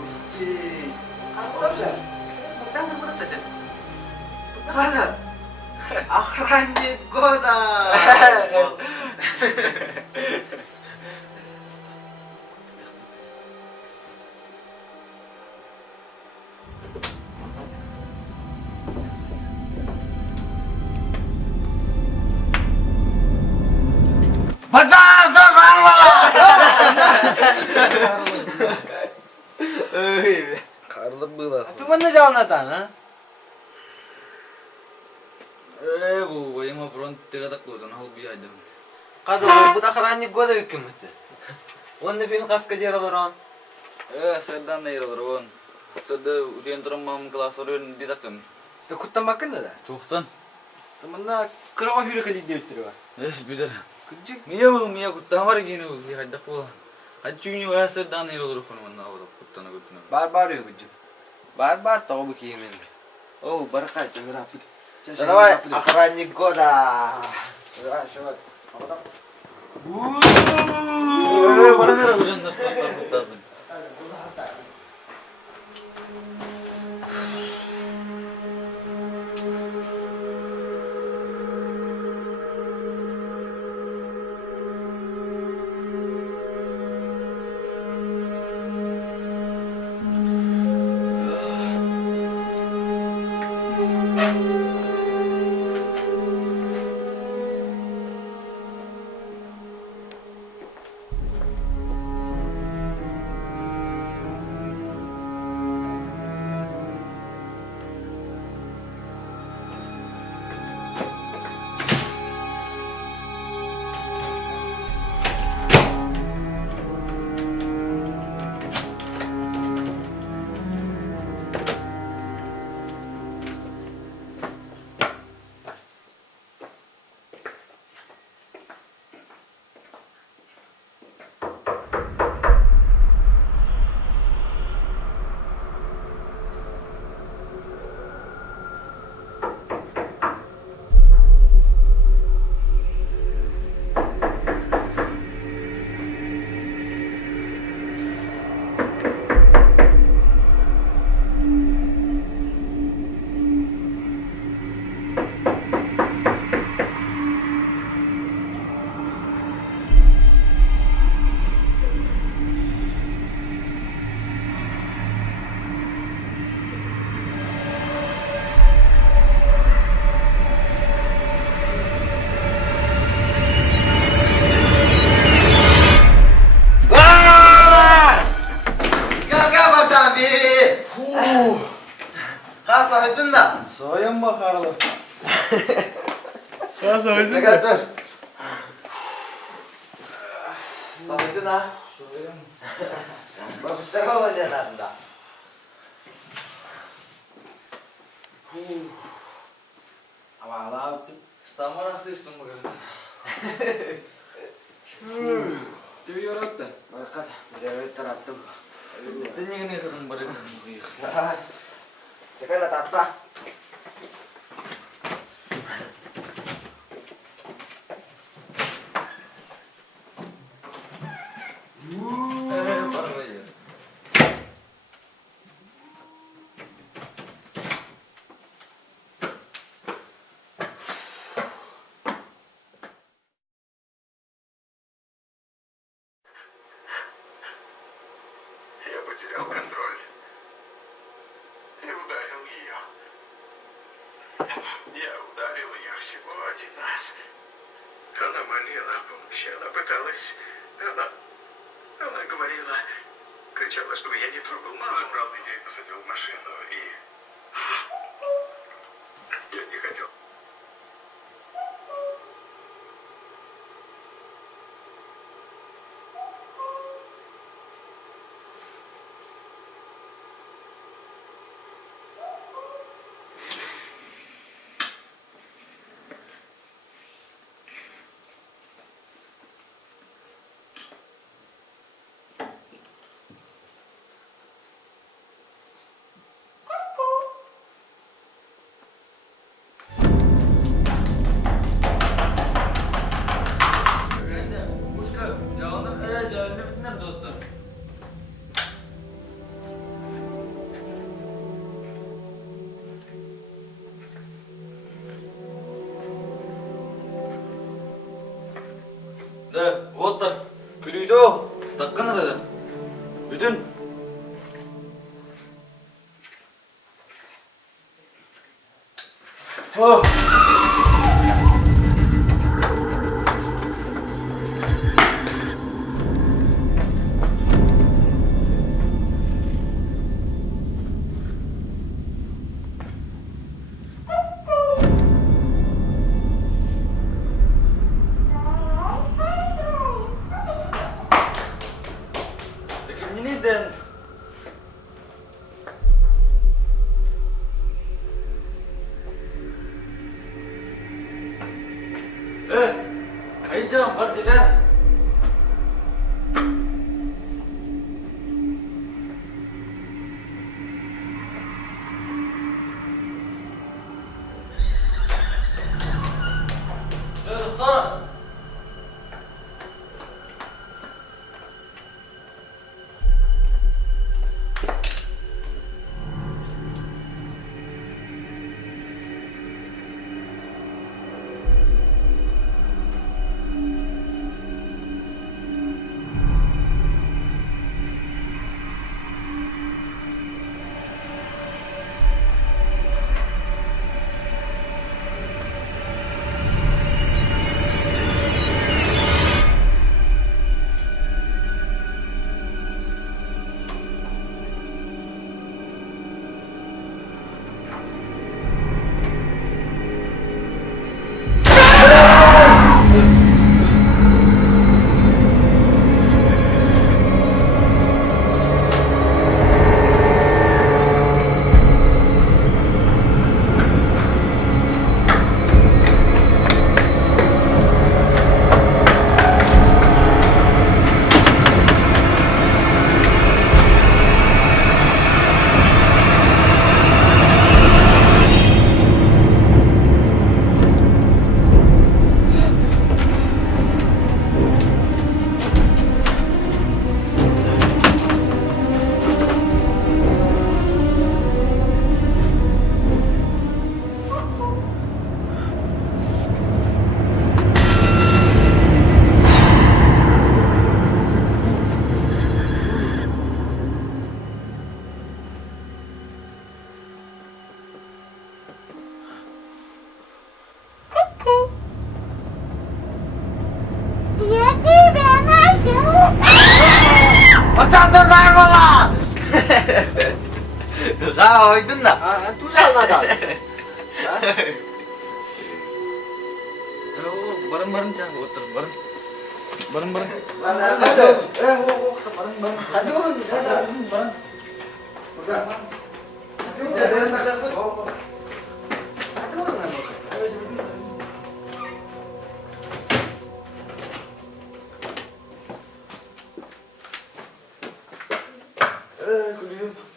Mesti. Kamu tahu sih? Tangan berat aja. Kada. Охранник года. Badan Karlı было. Ты mana jalan tanah? Bu ema buron tegadak koydan hal bir aydım. Kada bu da охранник года hükümeti. Onu bir kaska jeralar Serdan ne yaralar on. Sada ujian teramam kelas orun didakkan. Da kuttan bakın da. Tuhtan. Tamanda kırama hürü kali diyor var. Bider. Küçük. Miya kutta var gini bu hadak bu. Acuni wa serdan ne yaralar fon manna awda kuttana kuttana. Barbar yok küçük. Barbar tahu bu kimin. Oh, baraka jangan rapi. Давай, охранник года. Şöyle. Havadan. Bana ne ujian tatap. Saydın da. Soyun bakalım. Tekrar dur. Saydın ha. Bakıtlar olacaksın aslında. Ama Allah stamar aktifsin bugün. Tüy yorattı. Bakas. Buraya tarattım. Tanya ne kadın bari. Tekrar tatla. Я потерял контроль и ударил ее. Я ударил ее всего один раз. Она молила о помощи, она пыталась... Она говорила, кричала, чтобы я не трогал маму. Забрал детей, посадил в машину и... Я не хотел. Water. Kudu itu. Tekan ada. Bidun. Oh. Ini dan ayo jam berjalan. Ya, dokter. Macam aku lah. Kau itu nak? Tu jalan dah. Oh, bareng-bareng cah water bareng. Bareng-bareng. Ada. Bareng-bareng. Aduh, Bareng. Pegang. Aduh, jangan takut. Aduh, Kudu.